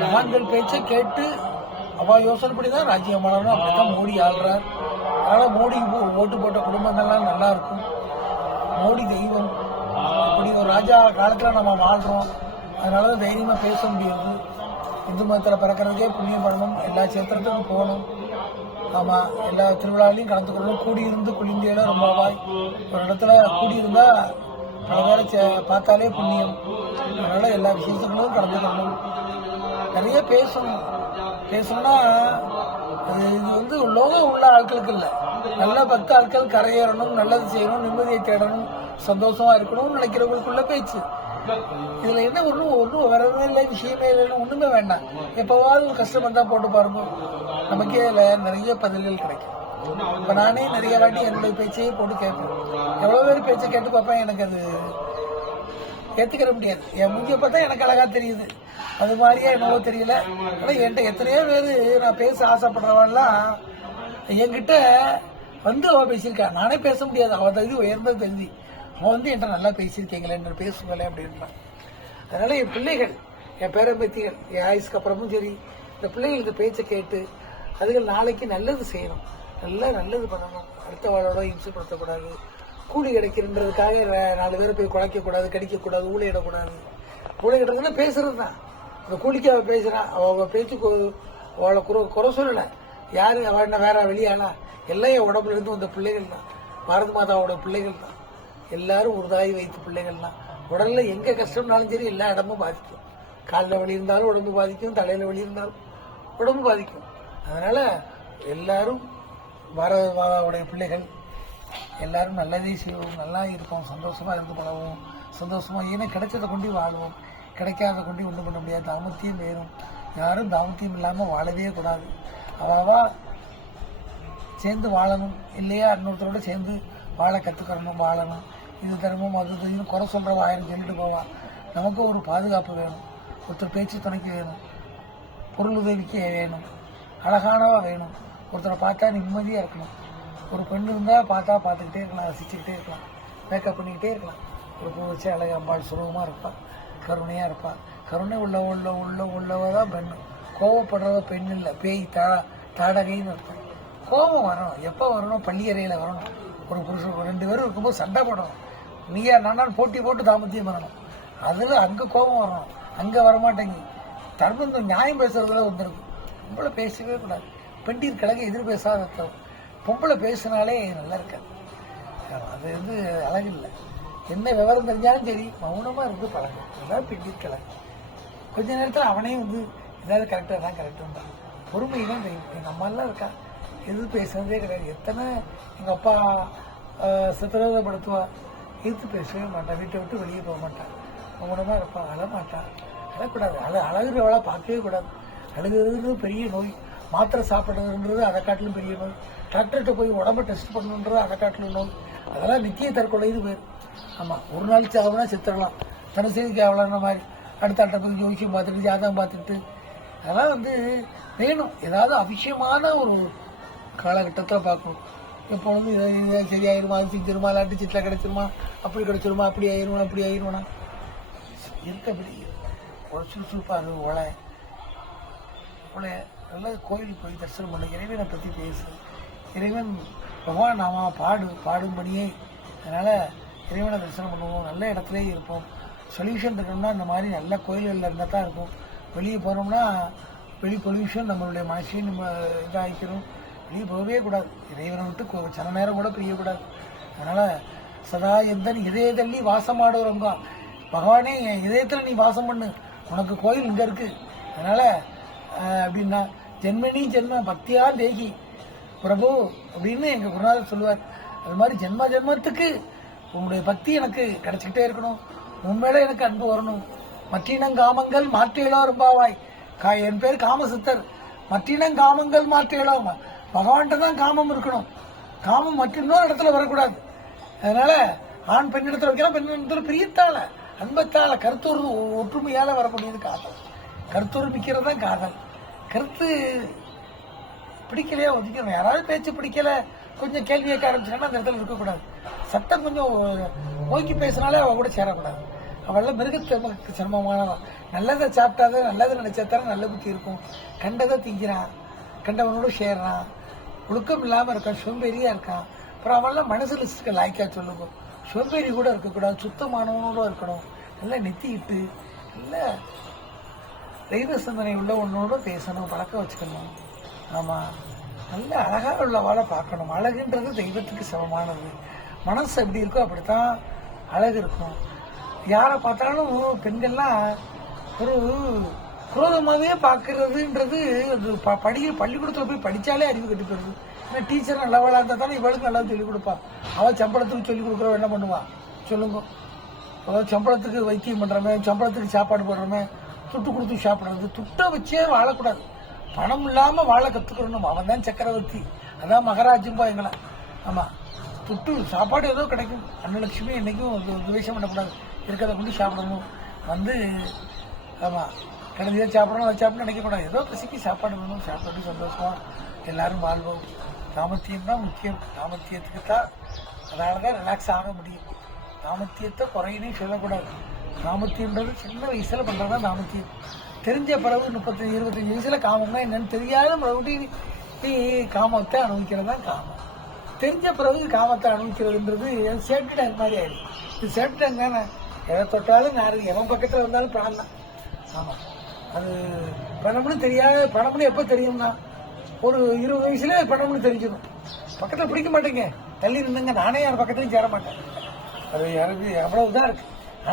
மகான்கள் பேச்சை கேட்டு அவா யோசனைப்படிதான் ராஜ்யம் ஆளணும். அப்படித்தான் மோடி ஆள்றார். அதனால மோடி ஓட்டு போட்ட குடும்பங்கள்லாம் நல்லா இருக்கும். மோடி தெய்வம். இப்படி ஒரு ராஜா காலத்துல நம்ம வாழ்றோம். அதனாலதான் தைரியமா பேச முடியாது. இந்து மதத்துல பிறக்கிறதுக்கே புண்ணியம் பண்ணணும். எல்லா சேத்திரத்துக்கும் போகணும். ஆமா, எல்லா திருவிழாவிலையும் கலந்துக்கணும். கூடியிருந்து குளிந்தேட ரொம்ப ஒரு இடத்துல கூடியிருந்தா பல வேலை பார்த்தாலே புண்ணியம். அதனால எல்லா விஷயத்துக்கும் கலந்துக்கணும். நிறைய பேசணும். பேசணும்னா இது லோகம் உள்ள ஆட்களுக்கு இல்லை. நல்ல 10 ஆட்கள் கரையேறணும், நல்லது செய்யணும், நிம்மதியை தேடணும், சந்தோஷமா இருக்கணும்னு நினைக்கிறவங்களுக்குள்ள பேச்சு. இதுல என்ன ஒன்றும் வரவே இல்லை, விஷயமே இல்லை, ஒண்ணுமே வேண்டாம். எப்பவாவது ஒரு கஷ்டம் வந்தா போட்டு பாருங்க, நமக்கே அதுல நிறைய பதில்கள் கிடைக்கும். இப்ப நானே நிறைய வாட்டி என்னுடைய பேச்சையே போட்டு கேட்பேன். எவ்வளவு பேர் பேச்சை கேட்டு பார்ப்பேன். எனக்கு அது ஏத்துக்கிற முடியாது. என் மூஞ்சிய பார்த்தா எனக்கு அழகா தெரியுது, அது மாதிரியே என்னவோ தெரியல. ஆனா என்கிட்ட எத்தனையோ பேரு நான் பேச ஆசைப்படுறவன்லாம் என்கிட்ட அவ பேசியிருக்கா. நானே பேச முடியாது. அவ தகுதி உயர்ந்த தகுதி. அவன் என்கிட்ட நல்லா பேசியிருக்கீங்களே, என்ன பேசுங்களேன் அப்படின்றான். அதனால என் பிள்ளைகள், என் பேரம்பேத்திகள், என் ஆயுஷ்க்கு அப்புறமும் சரி, இந்த பிள்ளைகள் இந்த பேச்சை கேட்டு அதுகள் நாளைக்கு நல்லது செய்யணும், நல்லது பண்ணணும். அடுத்தவாளோட இம்சப்படுத்தக்கூடாது. கூலி கிடைக்கிறன்றதுக்காக 4 பேரை போய் குலைக்கக்கூடாது, கடிக்கக்கூடாது, ஊழையிடக்கூடாது. ஊழையிடுறதுன்னா பேசுறது தான். இந்த கூலிக்கு அவள் பேசுறான். அவ பேச்சுக்கு அவளை குறை சொல்லலை. யாரு அவள் என்ன வேற வெளியாளா? எல்லாம் என் உடம்புல இருந்து வந்த பிள்ளைகள் தான். பாரத மாதாவோட பிள்ளைகள் தான். எல்லாரும் ஒரு தாய் வைத்த பிள்ளைகள் தான். உடல்ல எங்க கஷ்டம்னாலும் சரி எல்லா இடமும் பாதிக்கும். காலில் வலி இருந்தாலும் உடம்பு பாதிக்கும், தலையில வலி இருந்தாலும் உடம்பு பாதிக்கும். அதனால எல்லாரும் பாரத மாதாவுடைய பிள்ளைகள் எல்லாரும் நல்லதே செய்வோம், நல்லா இருப்போம், சந்தோஷமா இருந்து பழவோம், சந்தோஷமா ஏன்னா கிடைச்சதை கொண்டு வாழுவோம். கிடைக்காத கொண்டு ஒன்றும் பண்ண முடியாது. தாமத்தியம் வேணும். யாரும் தாமத்தியம் இல்லாம வாழவே கூடாது. அவாவா சேர்ந்து வாழணும். இல்லையா இன்னொருத்தரோட சேர்ந்து வாழ கற்றுக்கணும், வாழணும். இது தர்மம் அது இதுன்னு குறை சொல்றவா 1000 சொல்லிட்டு போவா. நமக்கு ஒரு பாதுகாப்பு வேணும். ஒருத்தர் பேச்சு துணைக்கு வேணும், பொருள் உதவிக்கு வேணும், அழகானவா வேணும். ஒருத்தரை பார்த்தா நிம்மதியா இருக்கணும். ஒரு பெண்ணு இருந்தா பார்த்துக்கிட்டே இருக்கலாம், ரசிச்சுக்கிட்டே இருக்கலாம், மேக்கப் பண்ணிக்கிட்டே இருக்கலாம். ஒரு பூ வச்சு அழகா அம்பாள் சுலபமா இருப்பாள், கருணையா இருப்பாள். கருணை உள்ளவதான் பெண்ணு. கோவப்படுறத பெண் இல்லை, பேய் தாடகைன்னு இருக்கும். கோபம் வரணும். எப்போ வரணும்? பள்ளியறையில வரணும். ஒரு புருஷன் 2 பேரும் இருக்கும்போது சண்டை போடணும். நீயா நானும் போட்டி போட்டு தாமத்தியம் வரணும். அதுல அங்க கோபம் வரணும். அங்க வரமாட்டேங்க. தர்மம் நியாயம் பேசுறதுல வந்துருக்கு. பொம்பளை பேசவே கூடாது. பெண்டீர் கிழக்கு எதிர் பேசாத பொம்பளை பேசினாலே நல்லா இருக்காது. அது அழகு இல்லை. என்ன விவரம் தெரிஞ்சாலும் சரி மௌனமா இருந்து பழகும். அதான் பெண்டீர் கிழக்கு. கொஞ்ச நேரத்தில் அவனே ஏதாவது கரெக்டாக தான் கரெக்டாக பொறுமை தான் தெரியும். எங்கள் அம்மாலாம் இருக்கா, எது பேசுறதே கிடையாது. எத்தனை எங்கள் அப்பா சித்திரவதைப்படுத்துவா, எதிர்த்து பேசவே மாட்டான். வீட்டை விட்டு வெளியே போக மாட்டான். மௌனமாக இருப்பான், அழமாட்டான். அழக்கூடாது. அழகுறவளா பார்க்கவே கூடாது. அழுகுறதுன்னு பெரிய நோய். மாத்திரை சாப்பிடுறதுன்றது அதை காட்டிலும் பெரிய நோய். டாக்டர்கிட்ட போய் உடம்ப டெஸ்ட் பண்ணணுன்றது அதை காட்டிலும் நோய். அதெல்லாம் நித்திய தற்கொலைன்னு பேர். ஆமாம், ஒரு நாள் சாகுனா செத்துடலாம், தனசேரிக்கு அவ்வளோன்ற மாதிரி. அடுத்த போய் ஜோசியம் பார்த்துட்டு ஜாதகம் பார்த்துட்டு அதெல்லாம் வேணும். ஏதாவது அவசியமான ஒரு காலகட்டத்தில் பார்க்கணும். எப்பொழுது இதை சரியாயிருமா, அது செஞ்சிருமா, இல்லாட்டி சிட்டில் கிடைச்சிருமா, அப்படி கிடைச்சிருமா, அப்படி ஆயிருவானா இருக்கபடி ஒரு சுறுசுறுப்பாக உழைய நல்லா கோயிலுக்கு போய் தரிசனம் பண்ண, இறைவனை பற்றி பேசு. இறைவன் பகவான் நாம பாடும்படியே. அதனால் இறைவனை தரிசனம் பண்ணுவோம், நல்ல இடத்துலே இருப்போம். சொல்யூஷன் இருக்கணும்னா இந்த மாதிரி நல்ல கோயில்களில் இருந்தால் தான் இருக்கும். வெளியே போனோம்னா வெளி பொல்யூஷன் நம்மளுடைய மனசையும் நம்ம இதாகிக்கிறோம். வெளியே போகவே கூடாது. இறைவனை விட்டு சில நேரம் கூட பிரியக்கூடாது. அதனால் சதா எந்த இதயத்தள்ளி வாசமாடுறவங்க பகவானே என் இதயத்தில் நீ வாசம் பண்ணு, உனக்கு கோயில் இங்கே இருக்குது. அதனால் அப்படின்னா ஜென்மனி ஜென்ம பக்தியா தேகி பிரபு அப்படின்னு எங்கள் குருநாதர் சொல்லுவார். அது மாதிரி ஜென்மத்துக்கு உங்களுடைய பக்தி எனக்கு கிடைச்சிக்கிட்டே இருக்கணும், உண்மையில எனக்கு அன்பு வரணும். மற்றினங்காமங்கள் மாற்றியலோரும்பாவாய். என் பேர் காமசித்தர். மற்றினங்காமங்கள் மாற்றியலோ, பகவான்கிட்ட தான் காமம் இருக்கணும். காமம் மற்ற இன்னொரு இடத்துல வரக்கூடாது. அதனால ஆண் பெண் இடத்துல வைக்கலாம், பெண் இடத்துல பிரியத்தால, அன்பத்தால, கருத்துரு ஒற்றுமையால வரக்கூடியது காதல். கருத்துரிமிக்கிறது தான் காதல். கருத்து பிடிக்கலையா ஒதுக்கணும். யாராவது பேச்சு பிடிக்கல, கொஞ்சம் கேள்வி கேட்க ஆரம்பிச்சாங்கன்னா அந்த இடத்துல இருக்கக்கூடாது. சட்டம் கொஞ்சம் நோக்கி பேசினாலே அவ கூட சேரக்கூடாது. அவள மிருகத்துக்கு சிரமமானவன். நல்லதை சாப்பிட்டாதான், நல்லதை நினைச்சாதான் நல்ல புத்தி இருக்கும். கண்டதை திங்கிறான், கண்டவனோட சேர்றான், ஒழுக்கம் இல்லாம இருக்கான், சோம்பேறியா இருக்கான். அப்புறம் அவெல்லாம் மனசுல இருக்க லாய்க்கா சொல்லுங்க. சோம்பேறி கூட இருக்கக்கூடாது, சுத்தமானவனோட இருக்கணும். நல்லா நெத்திக்கிட்டு நல்ல தெய்வ சிந்தனை உள்ள ஒன்னோட பேசணும், பழக்கம் வச்சுக்கணும். ஆமா, நல்ல அழகா உள்ளவாளை பார்க்கணும். அழகுன்றது தெய்வத்துக்கு சமமானது. மனசு எப்படி இருக்கோ அப்படித்தான் அழகு இருக்கும். யாரை பார்த்தாலும் பெண்கள்லாம் ஒரு குரோதமாகவே பார்க்கறதுன்றது பள்ளிக்கூடத்தில் போய் படித்தாலே அறிவு கட்டி போயிருது. ஏன்னா டீச்சர் நல்லவளா இருந்தால் தானே இவளுக்கு நல்லா சொல்லிக் கொடுப்பா. அவள் சம்பளத்துக்கு சொல்லிக் கொடுக்குறவ என்ன பண்ணுவான் சொல்லுங்க? அதாவது சம்பளத்துக்கு வைத்தியம் பண்ணுறமே, சம்பளத்துக்கு சாப்பாடு போடுறோமே, துட்டு கொடுத்து சாப்பிட்றது. துட்டை வச்சே வாழக்கூடாது. பணம் இல்லாமல் வாழ கற்றுக்கணும். அவன் தான் சக்கரவர்த்தி, அதான் மகராஜும்பா எங்களை. ஆமாம், துட்டு சாப்பாடு ஏதோ கிடைக்கும். அன்னலட்சுமி என்றைக்கும் துவேஷம் பண்ணக்கூடாது. இருக்கிறத கொண்டு சாப்பிடணும். ஆமாம், கடைசியாக சாப்பிடணும், அதை சாப்பிடணும் நினைக்கக்கூடாது. ஏதோ பசிக்கு சாப்பாடு வேணும், சாப்பிட்டு சந்தோஷமா எல்லாரும் வாழ்வோம். தாமத்தியம் தான் முக்கியம். தாமத்தியத்துக்கு தான், அதனால தான் ரிலாக்ஸ் ஆக முடியும். தாமத்தியத்தை குறையினே சொல்லக்கூடாது. தாமத்தியன்றது சின்ன வயசுல பண்ணுறதா தாமத்தியம். தெரிஞ்ச பிறகு 25 வயசுல காமம்னா என்னன்னு தெரியாத மறுபடியும் காமத்தை அனுபவிக்கிறது தான் காமம். தெரிஞ்ச பிறகு காமத்தை அனுபவிக்கிறதுன்றது சேஃப்டி டேங்க் மாதிரி ஆயிடுது. இது சேஃப்டி டேங்க் தானே. எதை தொட்டாலும் யாரு எவன் பக்கத்தில் வந்தாலும் பணம் தான். ஆமாம், அது பணம்னு தெரியாத. பணம்னு எப்போ தெரியும்னா ஒரு 20 வயசுல பணம்னு தெரிஞ்சிடும். பக்கத்தில் பிடிக்க மாட்டேங்க, தள்ளி நின்றுங்க. நானே யார் பக்கத்துலையும் சேர மாட்டேன். அது எனக்கு அவ்வளவுதான் இருக்கு.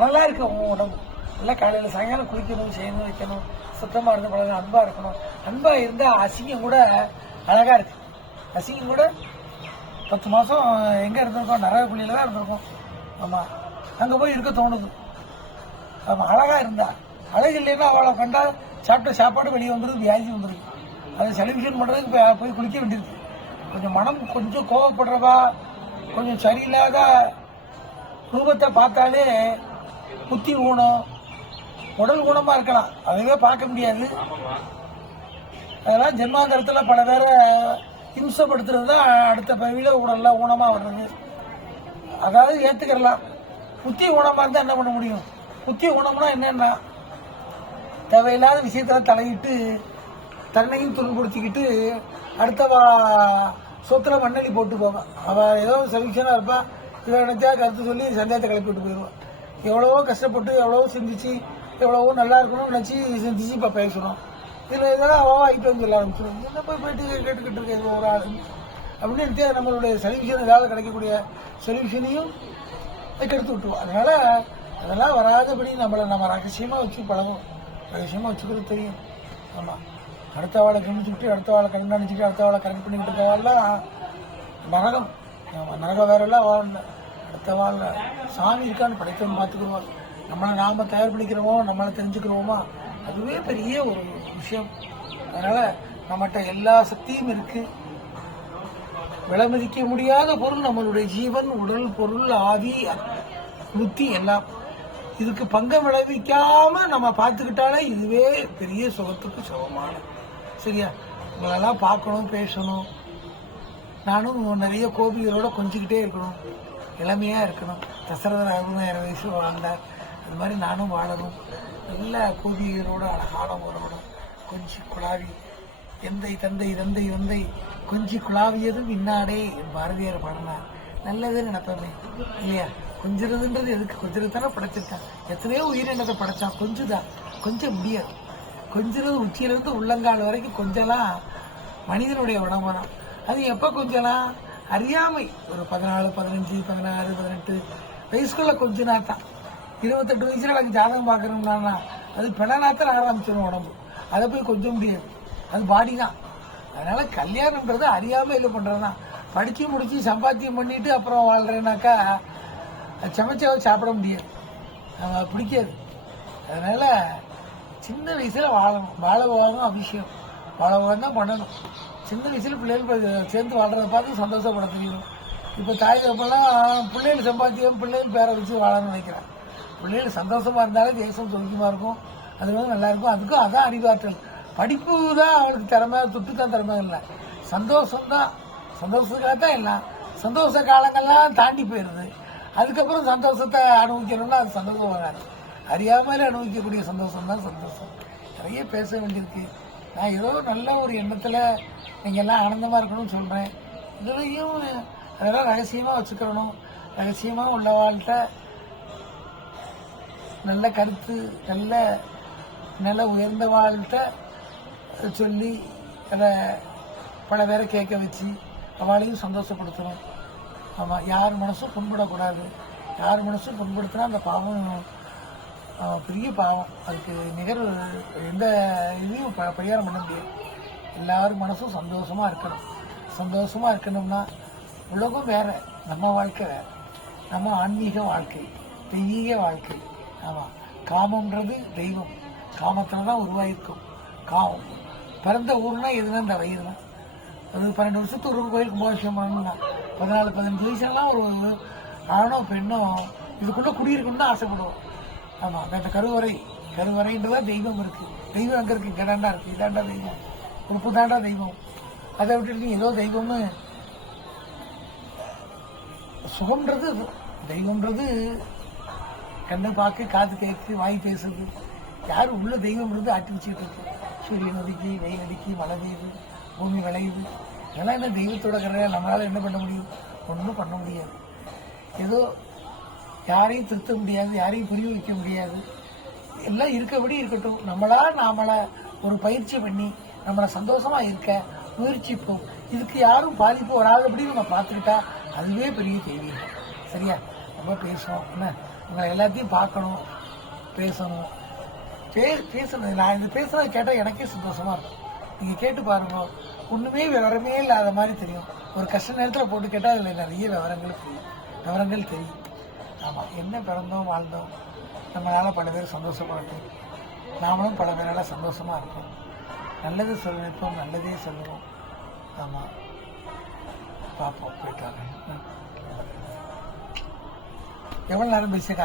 நல்லா இருக்கு உங்க உடம்பு. நல்லா காலையில் சாயங்காலம் குளிக்கணும், செய்யணும், வைக்கணும், சுத்தமாக இருந்து பழகணும், அன்பா இருக்கணும். அன்பா இருந்தால் அசிங்கம் கூட அழகா இருக்கு. அசிங்கம் கூட 10 மாசம் எங்க இருந்திருக்கோம்? நரகக்குழியில தான் இருந்திருக்கோம். ஆமா, அங்க போய் இருக்க தோணுது. ஆமா, அழகா இருந்தா. அழகு இல்லைன்னா அவளை கண்டா சாப்பிட்ட சாப்பாடு வெளியே வந்துடுது, வியாதி வந்துடுது. அது செலிவிஷன் பண்றதுக்கு போய் குளிக்க வேண்டியிருக்கு. கொஞ்சம் மனம் கொஞ்சம் கோவப்படுறவா, கொஞ்சம் சரியில்லாத ரூபத்தை பார்த்தாலே புத்தி ஊனம், உடல் ஊனமா இருக்கலாம். அதுவே பார்க்க முடியாது. அதெல்லாம் ஜென்மாந்தரத்துல பல பேரை இம்சப்படுத்துறது தான் அடுத்த பகுதியில உடல்லாம் ஊனமா வர்றது. அதாவது ஏத்துக்கலாம். புத்தி ஊனமா இருந்தா என்ன பண்ண முடியும்? புத்தி ஊனம்னா என்னன்னா தேவையில்லாத விஷயத்துல தலையிட்டு தன்னையும் துன்புறுத்திக்கிட்டு அடுத்தவா சொத்துல மண்ணலி போட்டு போவான். அவ ஏதோ சொல்யூஷனா இருப்பா, இதை நினைச்சா கருத்து சொல்லி சந்தேகத்தை கிளப்பி விட்டு போயிடுவான். எவ்வளவோ கஷ்டப்பட்டு எவ்வளவோ சிந்திச்சு எவ்வளவோ நல்லா இருக்கணும்னு நினைச்சு சிந்திச்சு இப்ப பேசணும். இதுல ஏதாவது ஆகிட்டு வந்து சொல்ல ஆரம்பிச்சிடும். என்ன போயிட்டு கேட்டுக்கிட்டு இருக்க ஒரு ஆளு அப்படின்னு நம்மளுடைய சொல்யூஷன் ஏதாவது கிடைக்கக்கூடிய சொல்யூஷனையும் கெடுத்து விட்டுருவோம். அதனால அதெல்லாம் வராதபடி நம்ம ரகசியமா வச்சு பழகும். ரகசியமா வச்சுக்கிறது தெரியும். ஆமா, அடுத்த வாழை கணிச்சுட்டு அடுத்த வாழை கண்காணிச்சுட்டு அடுத்த வாழை கரெக்ட் பண்ணிக்கிட்டு இருக்கவெல்லாம் நரகம். நரகம் வேற எல்லாம் வாழல. அடுத்த வாழ சாமி இருக்கான்னு படைத்தவன் பார்த்துக்குவோம். நம்மளை நாம தயார் பண்ணிக்கிறோமோ, நம்மளை தெரிஞ்சுக்கிறோமோ, அதுவே பெரிய ஒரு விஷயம். அதனால நம்மகிட்ட எல்லா சக்தியும் இருக்கு. விலைமதிக்க முடியாத பொருள் நம்மளுடைய ஜீவன், உடல், பொருள், ஆவி, புத்தி எல்லாம். இதுக்கு பங்கம் விளைவிக்காம நம்ம பார்த்துக்கிட்டாலே இதுவே பெரிய சுகத்துக்கு சுகமான. சரியா? உங்களெல்லாம் பார்க்கணும், பேசணும். நானும் நிறைய கோபிகளோட கொஞ்சிக்கிட்டே இருக்கணும், இளமையா இருக்கணும். தசரதன் 60,000 வயசு வாழ்ந்தார். அது மாதிரி நானும் வாழணும். நல்ல கோபிகளோட அழகான உறவோட கொஞ்சி குழாவி எந்தை தந்தை தந்தை தந்தை கொஞ்சி குழாவியதும் இன்னாடே பாரதியார் பாடினார். நல்லது நினைப்பமே இல்லையா? கொஞ்சிறதுன்றது எதுக்கு? கொஞ்சிறது தானே படைச்சிருக்கான். எத்தனையோ உயிரினத்தை படைச்சான். கொஞ்சுதான், கொஞ்சம் முடியாது. கொஞ்சிறது உச்சியிலிருந்து உள்ளங்கால் வரைக்கும் கொஞ்சலாம் மனிதனுடைய உடம்புதான். அது எப்ப கொஞ்சலாம்? அறியாமை. ஒரு 14, 15, 16, 18 வயசுக்குள்ள கொஞ்சினாத்தான். 28 வயசுல எனக்கு ஜாதகம் பார்க்கணும்னா அது பெண்ணாத்தான் ஆரம்பிச்சிடும் உடம்பு. அதை போய் கொஞ்சம் முடியாது. அது பாடி தான். அதனால கல்யாணம்ன்றது அறியாமையில பண்றதுதான். படிச்சு முடிச்சு சம்பாத்தியம் பண்ணிட்டு அப்புறம் வாழ்றேனாக்கா சமைச்சாவது சாப்பிட முடியாது. நம்ம பிடிக்காது. அதனால சின்ன வயசுல வாழணும். வாழணும் அவசியம். வாழ தான் பண்ணணும். சின்ன வயசுல பிள்ளைகள் சேர்ந்து வாழ்றதை பார்த்து சந்தோஷப்பட தெரியணும். இப்போ தாய் தகப்பெல்லாம் பிள்ளைகள் சம்பாத்தியம் பிள்ளைகள் பேரை வச்சு வாழணும்னு நினைக்கிறேன். பிள்ளைகள் சந்தோஷமா இருந்தாலே தேசம் சொந்தமாக இருக்கும். அது வந்து நல்லா இருக்கும். அதுக்கும் அதான் அறிவாற்றல். படிப்பு தான் அவனுக்கு திறமை, துட்டு தான் திறமை இல்லை. சந்தோஷம்தான். சந்தோஷத்துக்காக தான் எல்லாம். சந்தோஷ காலங்கள்லாம் தாண்டி போயிடுது. அதுக்கப்புறம் சந்தோஷத்தை அனுபவிக்கணும்னா அது சந்தோஷம் வராது. அறியாமலே அனுபவிக்கக்கூடிய சந்தோஷம் தான் சந்தோஷம். நிறைய பேச வேண்டியிருக்கு. நான் ஏதோ நல்ல ஒரு எண்ணத்தில் நீங்கள் எல்லாம் ஆனந்தமாக இருக்கணும்னு சொல்கிறேன். இதுலையும் அதெல்லாம் ரகசியமாக வச்சுக்கிறணும். ரகசியமாக உள்ள வாழ்க்கை நல்ல கருத்து, நல்ல உயர்ந்த வாழ்க்கை சொல்லி அதை பல பேரை கேட்க வச்சு அவளையும் சந்தோஷப்படுத்தணும். ஆமாம், யார் மனசும் புண்படக்கூடாது. யார் மனசும் புண்படுத்தினா அந்த பாவம் பெரிய பாவம். அதுக்கு நிகர் எந்த இதையும் பரிகாரம் பண்ண முடியாது. எல்லாரும் மனசும் சந்தோஷமாக இருக்கணும். சந்தோஷமாக இருக்கணும்னா உலகம் வேற, நம்ம வாழ்க்கை வேற. நம்ம ஆன்மீக வாழ்க்கை, தெய்வீக வாழ்க்கை. ஆமாம், காமன்றது தெய்வம். காமத்தில் தான் உருவாயிருக்கும். காமம் பிறந்த ஊர்னா எதுனா இந்த வயிறு தான். அது 12 வருஷத்துக்கு ஒரு கோயில் கும்பாபிஷேகம் பண்ணணும்னா 14-15 வயசுலாம் ஒரு ஆணோ பெண்ணோ இதுக்குள்ளே குடியிருக்கணும்னு தான் ஆசைப்படுவோம். ஆமாம், அந்த கருவறைன்றதான் தெய்வம் இருக்குது. தெய்வம் அங்கே இருக்குது, இங்கடாண்டா இருக்குது, இதாண்டா தெய்வம், உப்பு தாண்டா தெய்வம். அதை விட்டுட்டு ஏதோ தெய்வம்னு சுகம்ன்றது தெய்வம்ன்றது கண்ணை பார்க்க, காது கேட்கு, வாய் பேசுறது. யாரும் உள்ள தெய்வம்ன்றது அட்டிச்சுட்டு இருக்கு. சூரியன் ஒதுக்கி, வெயில் அடிக்கி, மழை பெய்யுது, பூமி விளையுது. இதெல்லாம் என்ன தெய்வத்தோட கரையா? நம்மளால என்ன பண்ண முடியும்? ஒன்றும் பண்ண முடியாது. ஏதோ யாரையும் திருத்த முடியாது, யாரையும் புரிய வைக்க முடியாது. எல்லாம் இருக்கபடி இருக்கட்டும். நாமளா ஒரு பயிற்சி பண்ணி நம்மளை சந்தோஷமா இருக்க முயற்சிப்போம். இதுக்கு யாரும் பாதிப்பு வராதபடி நம்ம பார்த்துக்கிட்டா அதுவே பெரிய தெய்வீகம். சரியா? ரொம்ப பேசுவோம். என்ன உங்களை எல்லாத்தையும் பார்க்கணும், பேசணும். பேசணும். நான் இந்த பேசுறதை கேட்டால் எனக்கே சந்தோஷமா இருக்கும். நீங்க கேட்டு பாருங்க, ஒண்ணுமே விவரமே இல்லாத மாதிரி தெரியும். ஒரு கஷ்ட நேரத்தில் போட்டு கேட்டால் அதில் நிறைய விவரங்கள் தெரியும். ஆமாம், என்ன பிறந்தோம் வாழ்ந்தோம், நம்மளால பல பேர் சந்தோஷப்படட்டும், நாமளும் பல பேரால சந்தோஷமா இருக்கும். நல்லது சொல்ல நிற்போம், நல்லதே சொல்லுவோம். ஆமாம், பார்ப்போம். போயிட்டாங்க. எவ்வளோ நேரம் பேசிய